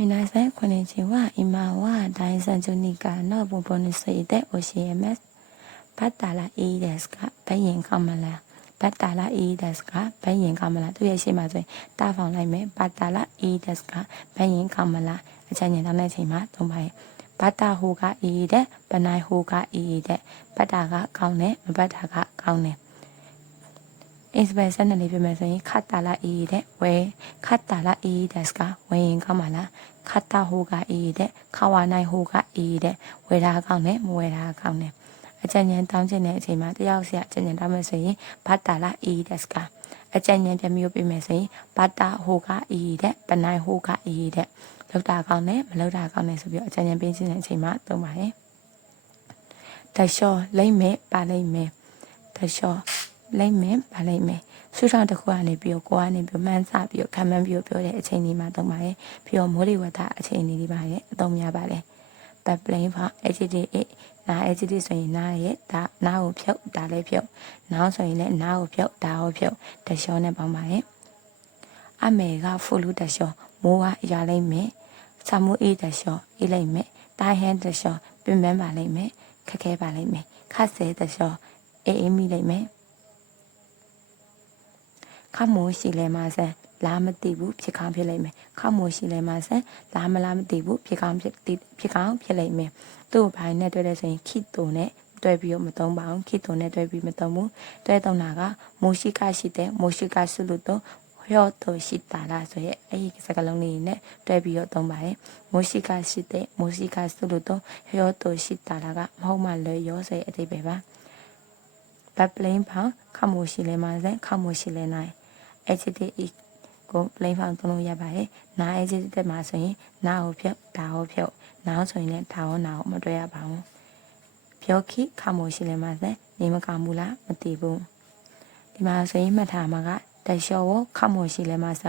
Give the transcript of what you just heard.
မိနိုင်ဆိုင်ခွနေချင်းဝအီမာဝဒိုင်းဆန်ဂျူနီကာနော်ဘွန်ဘွန်နီစေတဲ့ OCMS ဘတ်တာလာ AES ကဘယင်ကောင်းမလားဘတ်တာလာ AES ကဘယင်ကောင်းမလားသူရဲ့ရှေ့မှာဆိုရင်တာဖောင်လိုက်မယ်ဘတ်တာလာ AES ကဘယင်ကောင်းမလားအချမ်းညင်တောင်းတဲ့အချိန်မှာသုံးပါရင်ဘတ်တာဟိုက AE တဲ့ဘနိုင်ဟိုက AE တဲ့ဘတ်တာကကောင်းတယ်မဘတ်တာကကောင်းတယ် express နဲ့လေးပြမယ်ဆိုရင်ခတ်တာလာအီးတဲ့ဝဲခတ်တာလာအီးဒက်စကဝဲရင်ကောင်းမလားခတ်တာဟိုကအီးတဲ့ခဝနိုင်ဟိုကအီးတဲ့ဝဲတာကောင်းတယ်မဝဲတာကောင်းတယ်အကြံဉာဏ်တောင်းချင်တဲ့အချိန်မှာတယောက်စီကအကြံဉာဏ်တောင်းမယ်ဆိုရင်ဘတ်တာလာအီးဒက်စကအကြံဉာဏ်ပြန်မျိုးပြမယ်ဆိုရင်ဘတ်တာဟိုကအီးတဲ့ပနိုင်ဟိုကအီးတဲ့လောက်တာကောင်းတယ်မလောက်တာကောင်းတယ်ဆိုပြီးအကြံဉာဏ်ပေးခြင်းတဲ့အချိန်မှာသုံးပါရဲ့တလျှော်လိမ့်မယ်ပါလိမ့်မယ်တလျှော် လိမ့်မယ်ပါလိမ့်မယ်ဆူထောင်တစ်ခုကနေပြီးတော့ကိုကနေပြီးမှန်းစပြီးတော့ခံမှန်းပြီးတော့ပြောတဲ့အချိန်လေးမှာသုံးပါရဲ့ပြီးတော့မိုးလေဝသအချိန်လေးတွေပါရဲ့အသုံးများပါလေ back plane ပါ HDA နာ HDA ဆိုရင်နာရဲ့ဒါနာကိုဖြုတ်ဒါလည်းဖြုတ်နောင်ဆိုရင်လည်းနာကိုဖြုတ်ဒါကိုဖြုတ်တလျှော်နဲ့ပေါင်းပါရဲ့အမေကဖူလူတလျှော်မိုးကရွာလိုက်မယ်ဆာမူအေးတလျှော်အေးလိုက်မယ်တိုင်းဟန်တလျှော်ပင်ပန်းပါလိုက်မယ်ခက်ခဲပါလိုက်မယ်ခတ်ဆဲတလျှော်အေးအေးမိလိုက်မယ် ခမိုးရှိလဲမဆန်လာမသိဘူးဖြစ်ကောင်းဖြစ်လိုက်မယ်ခမိုးရှိလဲမဆန်လာမလားမသိဘူးဖြစ်ကောင်းဖြစ်ဖြစ်ကောင်းဖြစ်လိုက်မယ်သူ့ဘိုင်းနဲ့တွေ့တဲ့ဆိုရင်ခိတုံနဲ့တွဲပြီးတော့မသုံးပါအောင်ခိတုံနဲ့တွဲပြီးမသုံးဘူးတွဲသုံးတာကမိုရှိကရှိတဲ့မိုရှိကဆုလို့တော့ဟောတော့ရှိတာလားဆိုရဲအဲ့ဒီစကားလုံးလေးနဲ့တွဲပြီးတော့သုံးပါတယ်မိုရှိကရှိတဲ့မိုရှိကဆုလို့တော့ဟောတော့ရှိတာလားကမဟုတ်မှလွယ်ရောဆိုရဲအတိတ်ပဲပါဘတ်ပလင်းဖောင်ခမိုရှိလဲမှာစခမိုရှိလဲနိုင် HTE ကို plain form သုံးလို့ရပါတယ်။နာ HTE တက်မှာဆိုရင်နာကိုဖြုတ်ဒါကိုဖြုတ်နာဆိုရင်လည်းဒါရောနာကိုမတွေ့ရပါဘူး။ပြောခိခမိုရှိလဲမှာစနေမကဘူးလားမသိဘူး။ဒီမှာဆိုရင်မှတ်ထားမှာကတလျှော်ကိုခမိုရှိလဲမှာစ